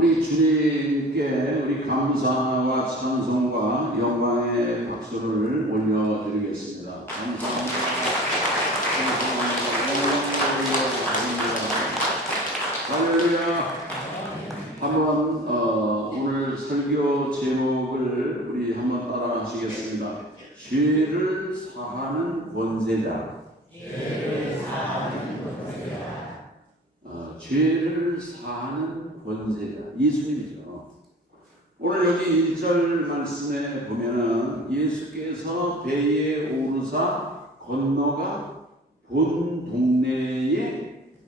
우리 주님께 우리 감사와 찬송과 영광의 박수를 올려드리겠습니다. 감사합니다. 할렐루야. 한번 오늘 설교 제목을 우리 한번 따라 하시겠습니다. 죄를 사하는 권세자. 죄를 사하는 권세자. 예수님이죠. 오늘 여기 1절 말씀에 보면은 예수께서 배에 오르사 건너가 본 동네에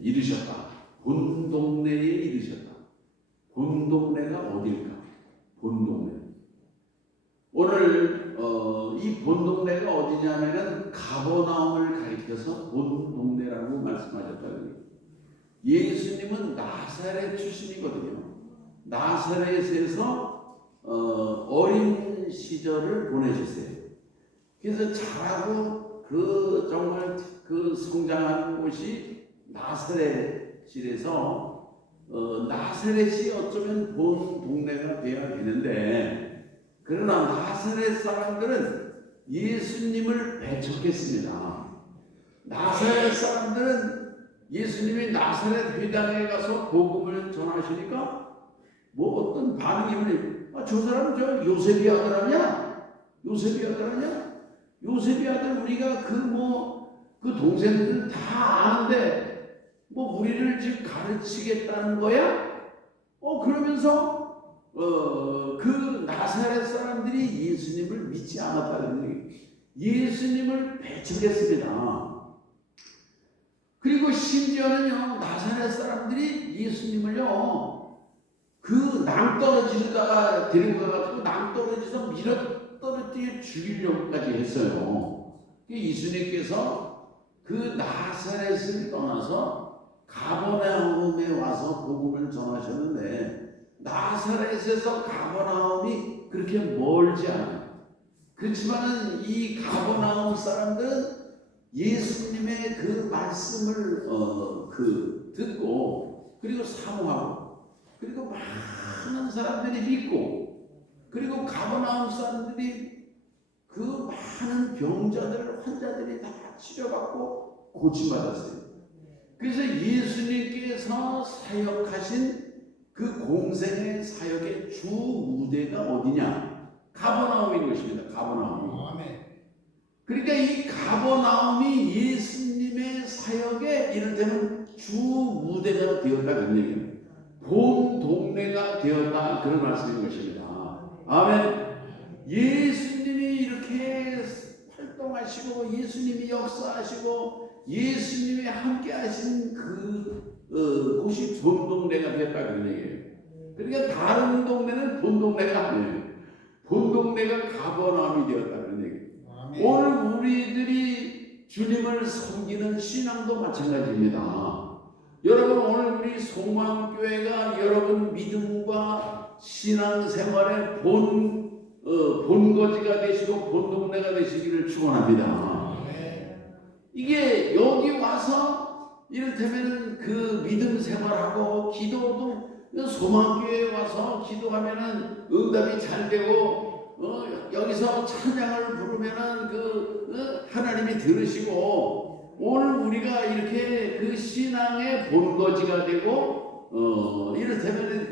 이르셨다. 본 동네에 이르셨다. 본 동네가 어딜까? 본 동네. 오늘 이 본 동네가 어디냐면은 가버나움을 가리켜서 본 동네라고 말씀하셨다고요. 예수님은 나사렛 출신이거든요. 나사렛에서 어린 시절을 보내셨어요. 그래서 자라고 정말 성장한 곳이 나사렛이라서 나사렛이 어쩌면 본 동네가 돼야 되는데, 그러나 나사렛 사람들은 예수님을 배척했습니다. 나사렛 사람들은 예수님이 나사렛 회당에 가서 복음을 전하시니까 어떤 반응이 저 사람 저 요셉이 아들 아니야? 요셉이 아들 아니야? 요셉이 아들 우리가 그 동생들 다 아는데 우리를 지금 가르치겠다는 거야? 그러면서 그 나사렛 사람들이 예수님을 믿지 않았다는 얘기. 예수님을 배척했습니다. 그리고 심지어는요, 나사렛 사람들이 예수님을요, 그 낭떠러지에다가 데리고 가가지고 낭떠러지에서 밀어떨어뜨려 죽이려고까지 했어요. 예수님께서 그 나사렛을 떠나서 가버나움에 와서 복음을 전하셨는데, 나사렛에서 가버나움이 그렇게 멀지 않아요. 그렇지만은 이 가버나움 사람들은 예수님의 그 말씀을 듣고 그리고 사모하고 그리고 많은 사람들이 믿고, 그리고 가버나움 사람들이 그 많은 병자들 환자들이 다 치료받고 고침받았어요. 그래서 예수님께서 사역하신 그 공생의 사역의 주 무대가 어디냐? 가버나움인 것입니다. 가버나움. 그러니까 이 가버나움이 예수님의 사역의 이를테면 주 무대가 되었다 그런 얘기예요. 본 동네가 되었다 그런 말씀인 것입니다. 아멘. 예수님이 이렇게 활동하시고 예수님이 역사하시고 예수님이 함께하신 곳이 본 동네가 되었다 그런 얘기예요. 그러니까 다른 동네는 본 동네가 아니에요. 본 동네가 가버나움이 되었다 그런 얘기예요. 오늘 우리들이 주님을 섬기는 신앙도 마찬가지입니다. 여러분, 오늘 우리 소망교회가 여러분 믿음과 신앙생활의 본거지가 되시고 본동네가 되시기를 축원합니다. 이게 여기 와서 이를테면 그 믿음 생활하고 기도도 소망교회에 와서 기도하면은 응답이 잘 되고 여기서 찬양을 부르면은 하나님이 들으시고, 오늘 우리가 이렇게 그 신앙의 본거지가 되고 이를테면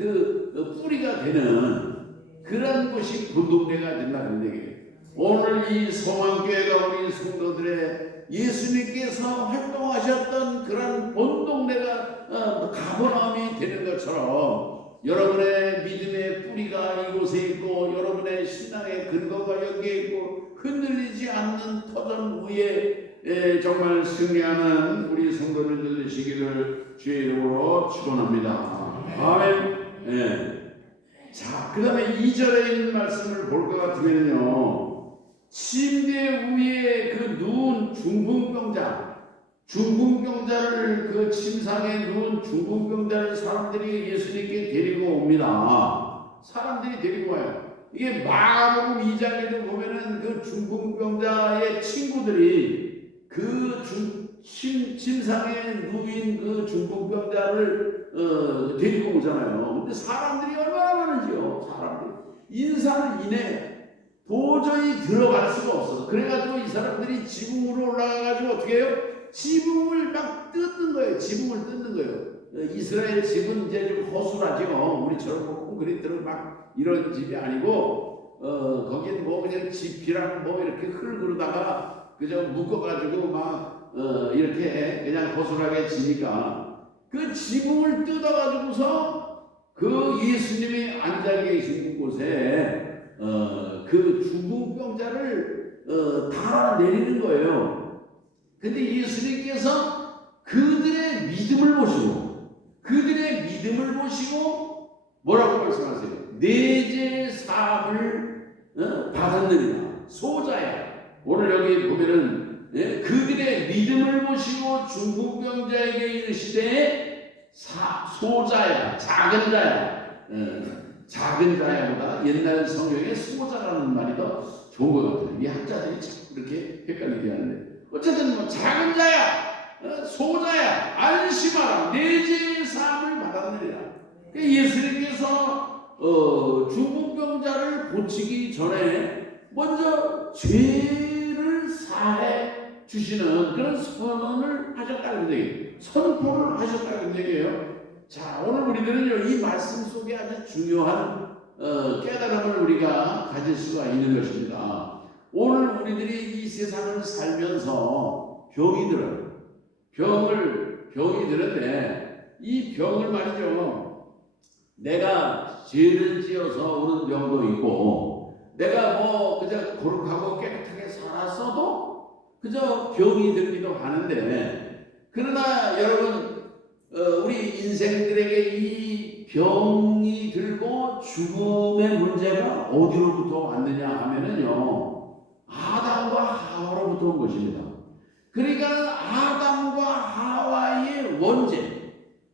뿌리가 되는 그런 곳이 본동네가 된다 그런 얘기예요. 오늘 이 소망교회가 우리 성도들의 예수님께서 활동하셨던 그런 본동네가 가버나움이 되는 것처럼 여러분의 믿음의 뿌리가 이곳에 있고 여러분의 신앙의 근거가 여기에 있고 흔들리지 않는 터전 위에 정말 승리하는 우리 성도님들 되시기를 주의 이름으로 축원합니다. 아멘. 자, 그 다음에 2절에 있는 말씀을 볼 것 같으면요, 침대 위에 누운 중풍병자를 그 침상에 누운 중풍병자를 사람들이 예수님께 데리고 옵니다. 사람들이 데리고 와요. 이게 마가복음 2장에도 보면은 그 중풍병자의 친구들이 침상에 누인 그 중풍병자를 데리고 오잖아요. 근데 사람들이 얼마나 많은지요. 사람들이 인산을 인해 도저히 들어갈 수가 없어. 그래가지고 이 사람들이 지붕으로 올라가가지고 어떻게 해요? 지붕을 막 뜯는 거예요. 지붕을 뜯는 거예요. 이스라엘 집은 이제 좀 허술하죠. 우리처럼 뭐 콘크리트로 막 이런 집이 아니고 거긴 뭐 그냥 지피랑 뭐 이렇게 흙으로다가 그저 묶어가지고 막 이렇게 그냥 허술하게 지니까 그 지붕을 뜯어가지고서 그 예수님이 앉아 계신 곳에 그 중풍병자를 다 내리는 거예요. 근데 예수님께서 그들의 믿음을 보시고 뭐라고 말씀하세요? 내 죄 사함을 받았느니라. 소자야. 오늘 여기 보면은 그들의 믿음을 보시고 중풍병자에게 이르시되 소자야, 작은 자야. 작은 자야보다 옛날 성경에 소자라는 말이 더 좋은 것 같아요. 이 한자들이 자꾸 이렇게 헷갈리게 하는데 어쨌든 뭐 작은 자야, 소자야, 안심하라, 내 죄의 사함을 받았느니라. 예수님께서 중풍병자를 고치기 전에 먼저 죄를 사해 주시는 그런 선언을 하셨다는 얘기예요. 선포를 하셨다는 얘기예요. 자, 오늘 우리들은요, 이 말씀 속에 아주 중요한 깨달음을 우리가 가질 수가 있는 것입니다. 오늘 우리들이 이 세상을 살면서 병이 들어요. 병이 드는데 이 병을 말이죠. 내가 죄를 지어서 오는 병도 있고 내가 뭐 그저 거룩하고 깨끗하게 살았어도 그저 병이 들기도 하는데 그러나 여러분 우리 인생들에게 이 병이 들고 죽음의 문제가 어디로부터 왔느냐 하면은요 아담과 하와로부터 온 것입니다. 그러니까 아담과 하와의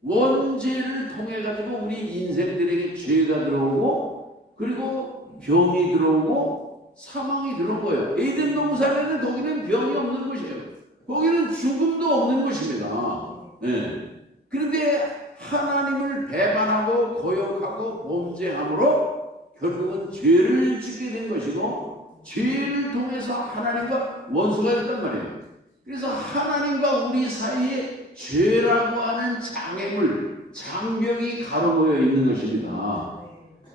원죄를 통해 가지고 우리 인생들에게 죄가 들어오고 그리고 병이 들어오고 사망이 들어온 거예요. 에덴 동산에는 거기는 병이 없는 곳이에요. 거기는 죽음도 없는 곳입니다. 네. 그런데 하나님을 배반하고 거역하고 범죄함으로 결국은 죄를 지게 된 것이고 죄를 통해서 하나님과 원수가 됐단 말이에요. 그래서 하나님과 우리 사이에 죄라고 하는 장벽이 가로모여 있는 것입니다.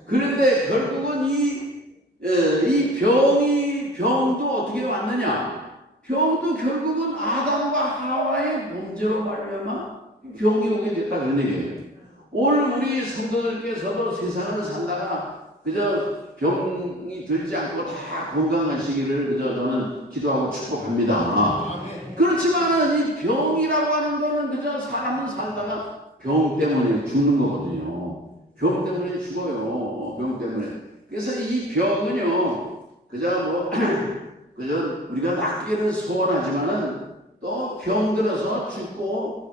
그런데 결국은 이 병도 어떻게 왔느냐? 병도 결국은 아담과 하와의 범죄로 말미암아 병이 오게 됐다 그런 얘기예요. 오늘 우리 성도들께서도 세상을 살다가 그저 병이 들지 않고 다 건강하시기를 그저 저는 기도하고 축복합니다. 그렇지만 이 병이라고 하는 거는 그저 사람은 살다가 병 때문에 죽는 거거든요. 병 때문에 죽어요. 병 때문에. 그래서 이 병은요, 그저 우리가 낫기를 소원하지만은 또 병 들어서 죽고,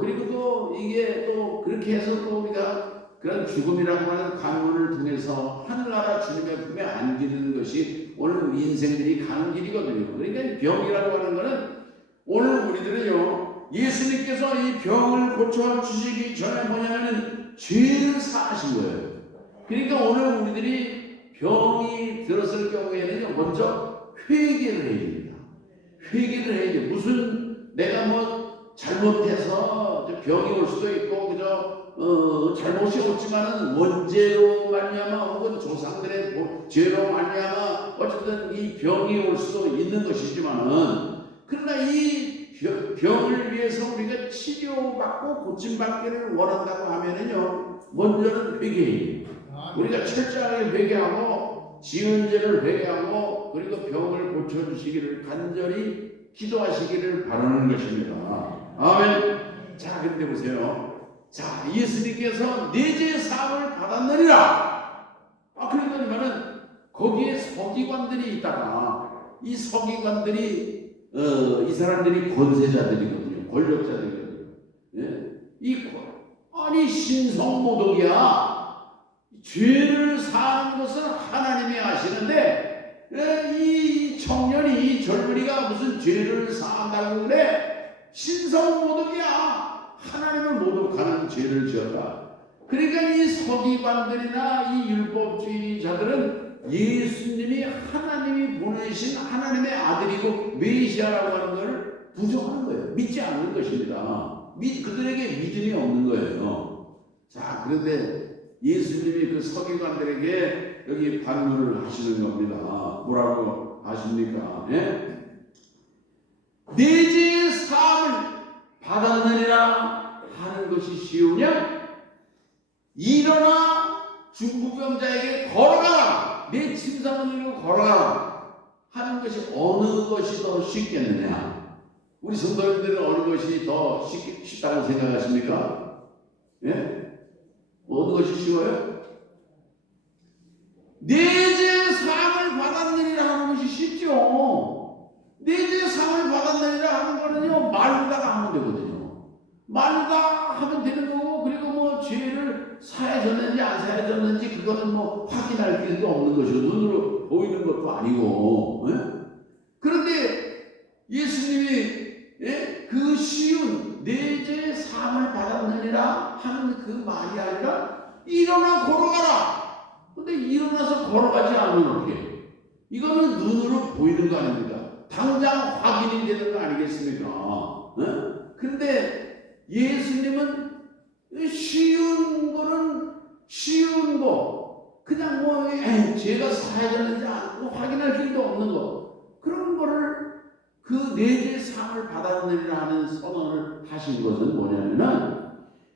그리고 또 이게 또 그렇게 해서 또 우리가 그런 죽음이라고 하는 관문을 통해서 하늘나라 주님의 품에 안기는 것이 오늘 우리 인생들이 가는 길이거든요. 그러니까 병이라고 하는 거는 오늘 우리들은요, 예수님께서 이 병을 고쳐주시기 전에 뭐냐면은 죄를 사하신 거예요. 그러니까 오늘 우리들이 병이 들었을 경우에는 먼저 회개를 해야 됩니다. 회개를 해야 돼요. 무슨 내가 뭐 잘못해서 병이 올 수도 있고 그저 잘못이 없지만은 원죄로 말미암아 혹은 조상들의 죄로 말미암아 어쨌든 이 병이 올 수도 있는 것이지만은 그러나 이 병을 위해서 우리가 치료받고 고침받기를 원한다고 하면은요 먼저는 회개해요. 우리가 철저하게 회개하고 지은 죄를 회개하고 그리고 병을 고쳐주시기를 간절히 기도하시기를 바라는 것입니다. 아멘. 자, 근데 보세요. 자, 예수님께서 내 죄 사함을 받았느니라. 그러니까는 거기에 서기관들이 있다가 이 서기관들이 이 사람들이 권세자들이거든요. 권력자들이거든요. 예? 아니 신성모독이야. 죄를 사하는 것은 하나님이 아시는데 이 청년이 이 젊은이가 무슨 죄를 사한다고 그래? 신성모독이야. 하나님을 모독하는 죄를 지었다. 그러니까 이 서기관들이나 이 율법주의자들은 예수님이 하나님이 보내신 하나님의 아들이고 메시아라고 하는 것을 부정하는 거예요. 믿지 않는 것입니다. 그들에게 믿음이 없는 거예요. 자, 그런데 예수님이 그 서기관들에게 여기 반문을 하시는 겁니다. 뭐라고 하십니까? 예? 내 죄의 사함을 받았느니라 하는 것이 쉬우냐? 일어나 중풍병자에게 걸어가라. 내 침상을 들고 걸어가라 하는 것이 어느 것이 더 쉽겠느냐? 우리 성도님들은 어느 것이 더 쉽다고 생각하십니까? 예? 어느 것이 쉬워요? 내 죄 사함을 받았느니라 하는 것이 쉽죠. 내 죄 사함을 받았느니라 하는 거는요, 말로다가 하면 되거든요. 말로다 하면 되는 거고, 그리고 뭐 죄를 사해졌는지 안 사해졌는지 그거는 뭐 확인할 길도 없는 것이고 눈으로 보이는 것도 아니고. 예? 그런데 예수님이 그 쉬운 내 죄 사함을 받았느니라 하는 그 말이 아니라 일어나 걸어가라. 근데 일어나서 걸어가지 않으면 어떻게? 이거는 눈으로 보이는 거 아닙니까? 당장 확인이 되는 거 아니겠습니까? 그런데 예수님은 쉬운 거는 쉬운 거, 그냥 뭐 죄가 사해졌는지 확인할 길도 없는 거, 그런 거를 그 내 죄 사함을 받았느니라 하는 선언을 하신 것은 뭐냐면은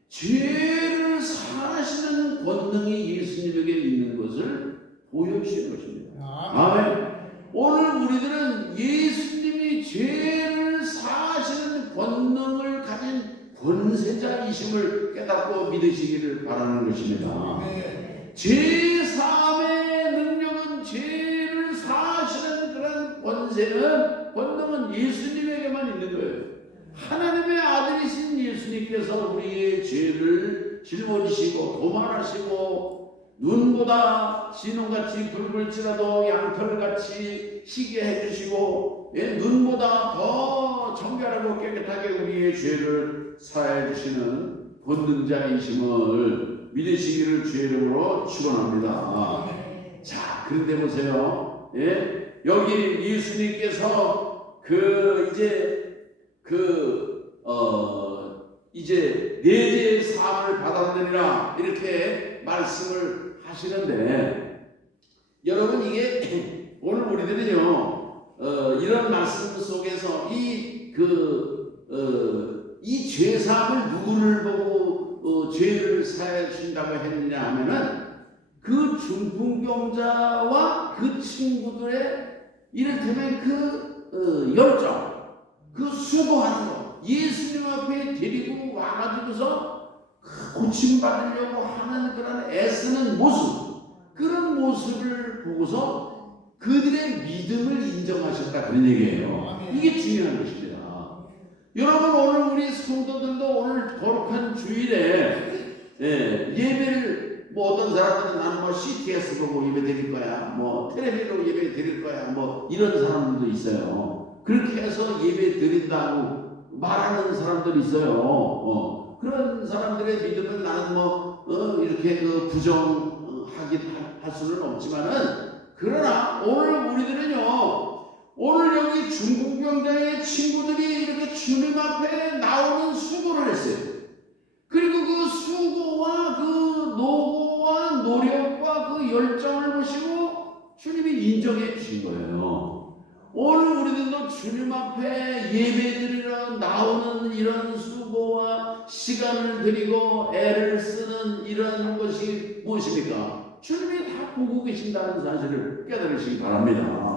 죄를 사하시는 권능이 예수님에게 있는 것을 보여주시는 것입니다. 아멘. 오늘 우리들은 예수님이 죄를 사하시는 권능을 가진 권세자이심을 깨닫고 믿으시기를 바라는 것입니다. 죄 사함의 능력은 죄를 사하시는 그런 권능은 예수님에게만 있는 거예요. 하나님의 아들이신 예수님께서 우리의 죄를 짊어지시고 도말하시고 눈보다 진홍같이 붉을지라도 양털같이 희게 해주시고 눈보다 더 정결하고 깨끗하게 우리의 죄를 사해 주시는 권능자이심을 믿으시기를 주의 이름으로 축원합니다. 자, 그런데 보세요. 여기 예수님께서 이제 내 죄의 사함을 받았느니라 이렇게 말씀을 하시는데, 여러분 이게 오늘 우리들은요 이런 말씀 속에서 이 죄 사함을 누구를 보고 죄를 사해 주신다고 했느냐 하면은 그 중풍병자와 그 친구들의 이를테면 그 열정, 그 수고하는 거, 예수님 앞에 데리고 와가지고서 고침받으려고 하는 그런 애쓰는 모습, 그런 모습을 보고서 그들의 믿음을 인정하셨다, 그런 얘기예요. 이게 중요한 것입니다. 여러분, 오늘 우리 성도들도 오늘 거룩한 주일에 예배를 뭐 어떤 사람들은 나는 뭐 CTS 보고 예배 드릴 거야, 뭐 텔레비로 예배 드릴 거야, 뭐 이런 사람들도 있어요. 그렇게 해서 예배 드린다고 말하는 사람들이 있어요. 그런 사람들의 믿음은 나는 이렇게 부정할 수는 없지만은, 그러나 오늘 우리들은요, 오늘 여기 중풍병자의 친구들이 이렇게 주님 앞에 나오는 수고를 했어요. 그리고 그 수고와 그 노고와 노력과 그 열정을 보시고 주님이 인정해 주신 거예요. 오늘 우리들도 주님 앞에 예배드리러 나오는 이런 수고와 시간을 들이고 애를 쓰는 이런 것이 무엇입니까? 주님이 다 보고 계신다는 사실을 깨달으시기 바랍니다.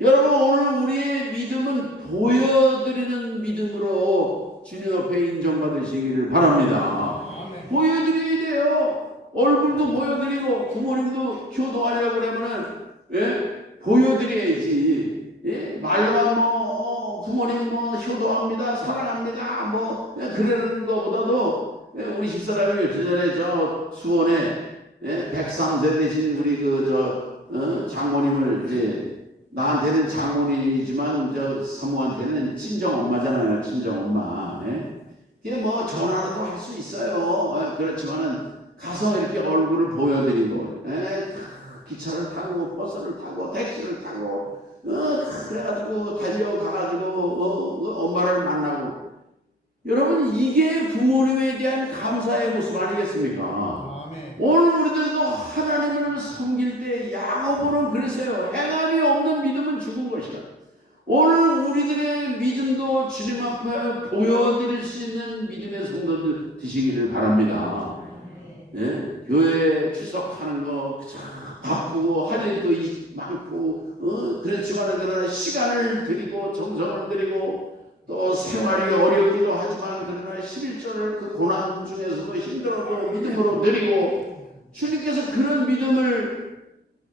여러분, 오늘 우리의 믿음은 보여드리는 믿음으로 주님 앞에 인정받으시기를 바랍니다. 보여드려야 돼요. 얼굴도 보여드리고 부모님도 효도하려고 그러면은 보여드려야지. 말로만 부모님 효도합니다, 사랑합니다, 그러는 것보다도 우리 집사람이 며칠 전에 저 수원에 103세 되신 우리 장모님을 이제 나한테는 장모님이지만 저 사모한테는 친정 엄마잖아요. 친정 엄마. 예? 그게 뭐 전화라도 할 수 있어요. 그렇지만은 가서 이렇게 얼굴을 보여드리고, 예? 기차를 타고 버스를 타고 택시를 타고, 그래가지고 달려가가지고 엄마를 만나고. 여러분, 이게 부모님에 대한 감사의 모습 아니겠습니까? 오늘 우리들도 하나님을 섬길 때 야고보는 그랬어요. 행함이 없는 믿음은 죽은 것이다. 오늘 우리들의 믿음도 주님 앞에 보여드릴 수 있는 믿음의 성도들 되시기를 바랍니다. 네? 교회에 출석하는 거 바쁘고 할 일도 많고 그렇지만 그러나 시간을 드리고 정성을 드리고 또 생활이 어렵기도 하지만 그러나 11절을 그 고난 중에서도 힘들어도 믿음으로 드리고 주님께서 그런 믿음을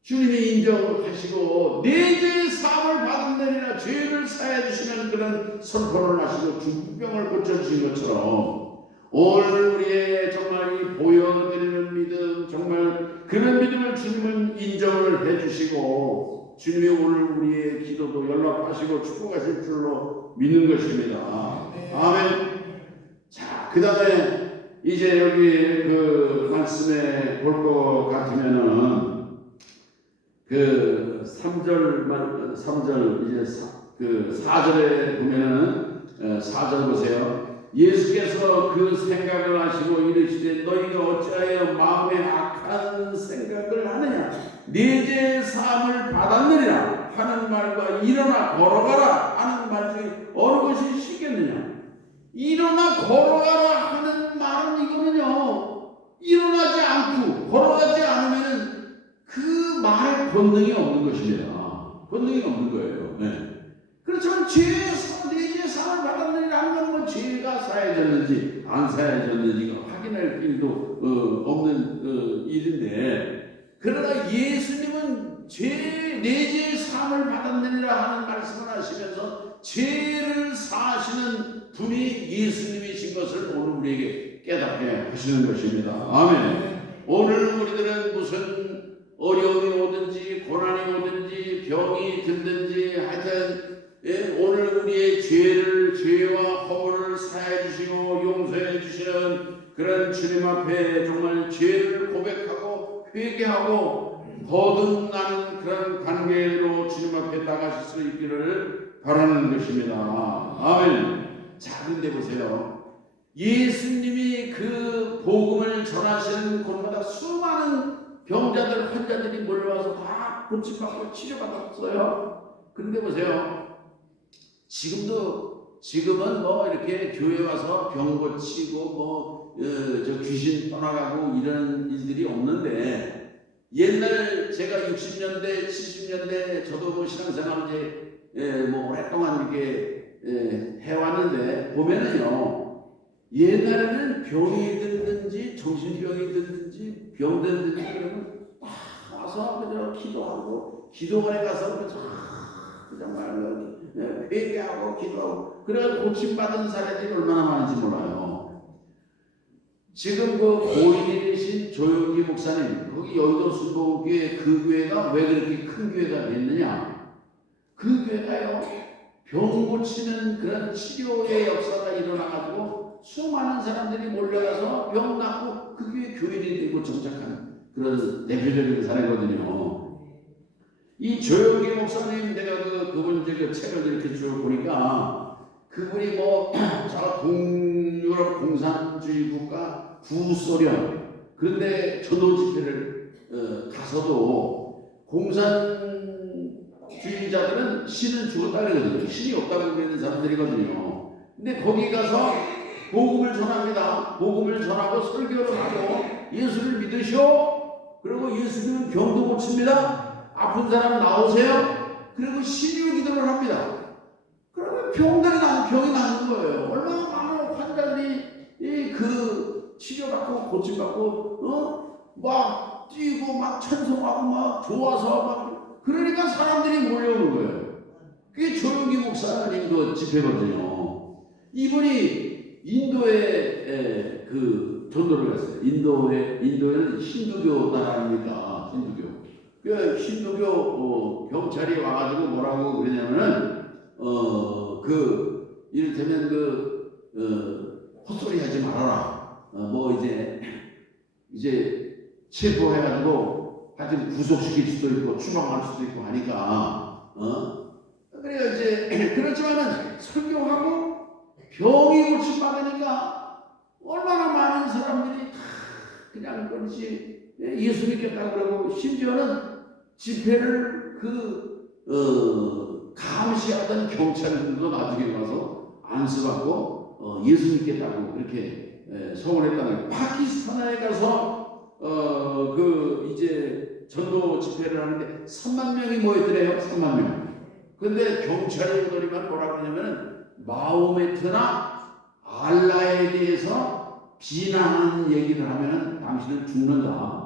주님이 인정하시고 내 죄의 사함을 받은다니라 죄를 사해 주시는 그런 선포를 하시고 중병을 고쳐주신 것처럼 오늘 우리의 정말 이 보여드리는 믿음 정말 그런 믿음을 주님은 인정을 해주시고 주님이 오늘 우리의 기도도 연락하시고 축복하실 줄로 믿는 것입니다. 아멘. 자, 그 다음에 이제 여기 그 말씀에 볼 것 같으면은 그 3절 이제 그 4절에 보면은 4절 보세요. 예수께서 그 생각을 하시고 이르시되 너희가 어찌하여 마음에 악한 생각을 하느냐 네 죄의 사함을 받았느니라 하는 말과 일어나 걸어가라 하는 말 중에 어느 것이 쉽겠느냐. 일어나 걸어가라 하는 말은 이거는요 일어나지 않고 걸어가지 않으면 그 말에 권능이 없는 것입니다. 권능이 없는 거예요. 네. 그렇지만 내 죄의 사함을 받았느니라 하는 건 뭐 죄가 사해졌는지 안 사해졌는지가 확인할 일도 없는 일인데 그러나 예수님은 내 죄의 사함을 받았느니라 하는 말씀을 하시면서 죄를 사하시는 분이 예수님이신 것을 오늘 우리에게 깨닫게 하시는 것입니다. 아멘. 오늘 우리들은 무슨 어려움이 오든지 고난이 오든지 병이 들든지 하여튼 오늘 우리의 죄와 허물을 사해 주시고 용서해 주시는 그런 주님 앞에 정말 죄를 고백하고 회개하고 거듭나는 그런 관계로 주님 앞에 나가실 수 있기를 바라는 것입니다. 아멘. 자, 근데 보세요. 예수님이 그 복음을 전하시는 곳마다 수많은 병자들, 환자들이 몰려와서 다 고침받고 치료받았어요. 그런데 보세요. 지금은 뭐 이렇게 교회 와서 병 고치고 저 귀신 떠나가고 이런 일들이 없는데 옛날 제가 60년대, 70년대 저도 뭐 신앙생활 이제 뭐 오랫동안 이렇게 해왔는데 보면은요 옛날에는 병이 들든지 정신병이 들든지 병들든지 그러면 와서 그저 기도하고 기도원에 가서 그냥 말로 회개하고 기도하고 그래서 고침받은 사례들이 얼마나 많은지 몰라요. 지금 그 고인이 되신 조용기 목사님 거기 여의도 순복음교회 그 교회가 왜 그렇게 큰 교회가 됐느냐. 그 교회가요 병 고치는 그런 치료의 역사가 일어나가지고 수많은 사람들이 몰려가서 병 낫고 그 교인이 되고 정착한 그런 대표적인 사례거든요. 이 조용기 목사님 내가 그분 이제 그 책을 이렇게 쭉 보니까 그분이 뭐 저 동유럽 공산주의 국가 구소련 그런데 전도 집회를 가서도 공산주의자들은 신은 죽었다 그러거든요. 신이 없다고 그러는 사람들이거든요. 근데 거기 가서 복음을 전합니다. 복음을 전하고 설교를 하고 예수를 믿으시오. 그리고 예수님은 병도 고칩니다. 아픈 사람 나오세요. 그리고 신유 기도를 합니다. 그러면 병이 나는 거예요. 얼마나 많은 환자들이 그 치료받고 고침받고 막 뛰고 막 찬송하고 막 좋아서 막 그러니까 사람들이 몰려오는 거예요. 그게 조용기 목사님 그 집회거든요. 이분이 인도에 그 전도를 갔어요. 인도에는 힌두교 나라입니다. 힌두교. 그 힌두교 경찰이 와가지고 뭐라고 그러냐면은 이를테면 헛소리 하지 말아라. 뭐 이제 체포해가지고 하여튼 구속시킬 수도 있고 추방할 수도 있고 하니까 그래요. 이제 그렇지만은 설교하고 병이 고침받으니까 얼마나 많은 사람들이 다 그냥 그렇지 예수 믿겠다고 그러고 심지어는 집회를 감시하던 경찰들도 나중에 와서 안수받고 예수 믿겠다고 그렇게 서원했다는 거예요. 파키스탄에 가서 이제 전도 집회를 하는데 3만 명이 모였더래요. 3만 명. 근데 경찰들이만 뭐라 그러냐면 마호메트나 알라에 대해서 비난하는 얘기를 하면 당신은 죽는다.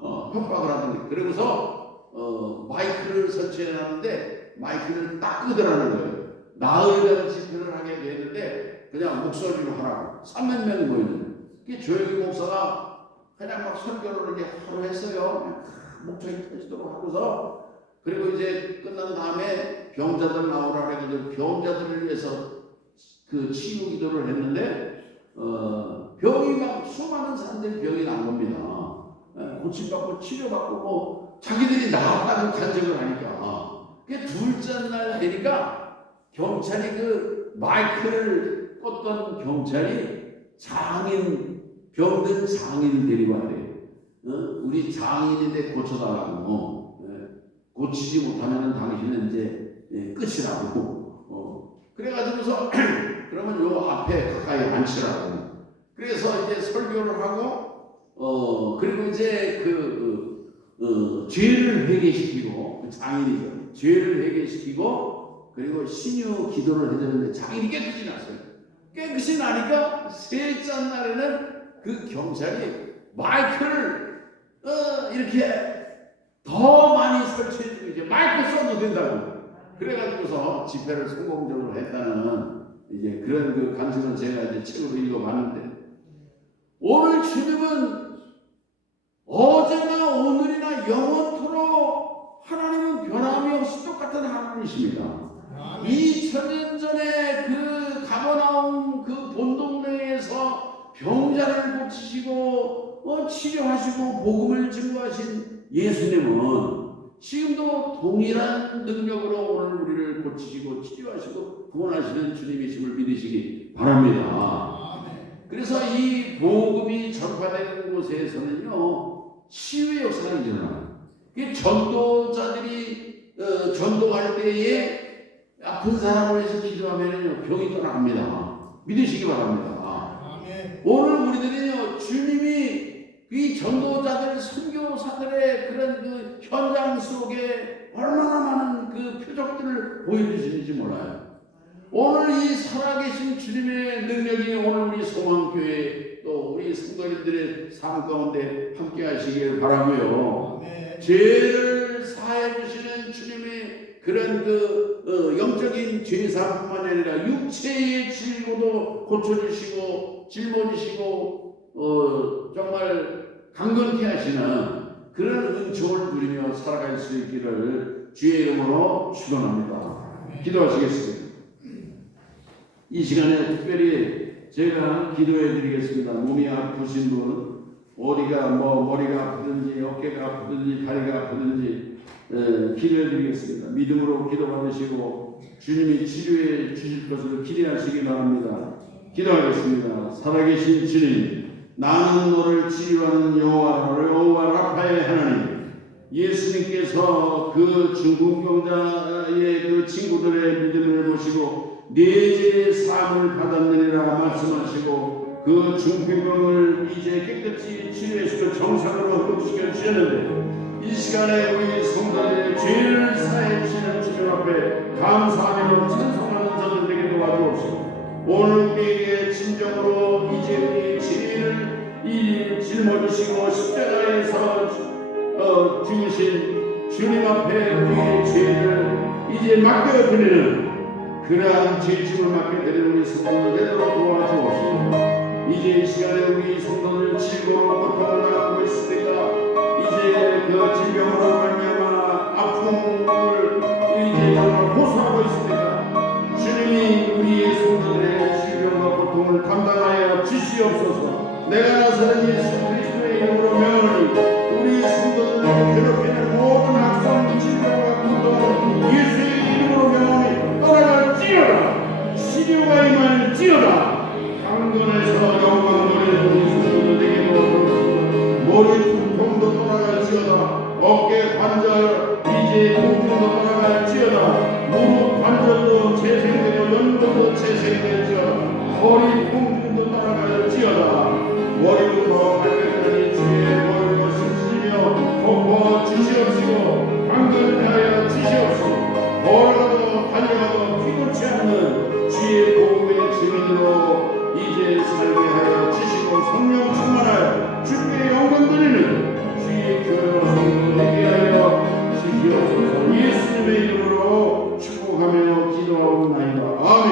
협박을 하던데. 그러고서 마이크를 설치해 놨는데 마이크를 딱 끄더라는 거예요. 나흘간 집회를 하게 되는데 그냥 목소리로 하라고 3만 명이 모였는데 그게 조영기 목사가 그냥 막 설교를 이렇게 하루 했어요. 목소리 터지도록 하고서 그리고 이제 끝난 다음에 병자들 나오라 그래가지고 병자들을 위해서 그 치유 기도를 했는데 병이 막 수많은 사람들이 병이 난 겁니다. 고침받고 치료받고 뭐 자기들이 나았다고 간증을 하니까 그게 둘째 날 되니까 경찰이 그 마이크를 꽂던 경찰이 병든 장인을 데리고 왔대요. 우리 장인인데 고쳐달라고. 고치지 못하면 당신은 이제 끝이라고. 그래가지고서 그러면 요 앞에 가까이 앉히라고. 그래서 이제 설교를 하고 그리고 이제 죄를 회개시키고 장인이죠. 죄를 회개시키고 그리고 신유 기도를 해주는데 장인이 깨끗이 났어요. 깨끗이 나니까 셋째 날에는 그 경찰이 마이크를 이렇게 더 많이 설치해주고 이제 마이크 써도 된다고. 그래가지고서 집회를 성공적으로 했다는 이제 그런 간증을 제가 이제 책으로 읽어봤는데 오늘 주님은 어제나 오늘이나 영원토록 하나님은 변함이 없이 똑같은 하나님이십니다. 2000년 전에 그 가버나움 그 본동네에서 병자를 고치시고 치료하시고 복음을 증거하신 예수님은 지금도 동일한 능력으로 오늘 우리를 고치시고 치료하시고 구원하시는 주님이심을 믿으시기 바랍니다. 그래서 이 복음이 전파되는 곳에서는요 치유의 역사가 일어나요. 전도자들이 전도할 때에 아픈 사람을 위해서 기도하면 병이 떠납니다. 믿으시기 바랍니다. 오늘 우리들은요 주님이 이 전도자들 선교사들의 그런 현장 속에 얼마나 많은 표적들을 보여주시는지 몰라요. 오늘 이 살아계신 주님의 능력이 오늘 우리 소망교회 또 우리 성도님들의 삶 가운데 함께 하시길 바라고요. 죄를 사해 주시는 주님의 그런 영적인 죄사뿐만 아니라 육체의 질고도 고쳐주시고 짊어지시고 정말 강건케 하시는 그런 은총을 누리며 살아갈 수 있기를 주의 이름으로 축원합니다. 기도하시겠습니다. 이 시간에 특별히 제가 기도해 드리겠습니다. 몸이 아프신 분, 머리가 아프든지 어깨가 아프든지 다리가 아프든지 기도해 드리겠습니다. 믿음으로 기도받으시고 주님이 치료해 주실 것을 기대하시기 바랍니다. 기도하겠습니다. 살아계신 주님, 나는 너를 치료하는 여호와 라파의 하나님, 예수님께서 그 중풍병자의 그 친구들의 믿음을 보시고 네 죄의 사함을 받았느니라 말씀하시고 그 중풍병을 이제 깨끗이 치료해서 정상으로 회복시켜 주셨는데 이 시간에 우리 성도들의 죄를 사해 주시는 주님 앞에 감사하며 찬송하는 자들 되게 도와주옵시고 오늘 우리에게 진정으로 이제 우리 죄를 짊어지시고 십자가에서 죽으신 주님 앞에 우리의 죄를 이제 맡겨드리는 그러한 죄짐을 맡게 되는 우리 성도들 되도록 도와주옵시고 이제 이 시간에 우리 성도들 즐거운 고통을 갖고 있으니까 이제 그 질병으로 말미암아 고통을 이제 정말 호소하고 있습니다. 주님이 우리의 성도들의 질병과 고통을 감당하여 주시옵소서. 내가 나서는 예수 그리스도의 이름으로 명하노니 우리 성도들을 괴롭히는 모든 악성 질병과 고통을 예수의 이름으로 명하노니 떠나갈지어다. 시류가 임할지어다. 강건에서 영광 노래는 우리 성도들에게도 머리 통도 떠나갈지어다. 어깨 관절 이제 통증도 떠나갈지어다. 무릎 관절도 재생되고 연골도 재생될지어다. 허리 통증도 떠나갈지어다. 머리부터 발끝까지 주의 머리로 심시며 덮어 주시옵시고 강건하여 주시옵시고 걸어도 달려가도 피곤치 않는 주의 복음의 증인으로 이제 살게 하여 주시고 성령 충만하여 주께 영광 드리는 주의 교회와 성도 되게 하여 주시옵소서. 예수님의 이름으로 축복하며 기도하옵나이다. 아멘.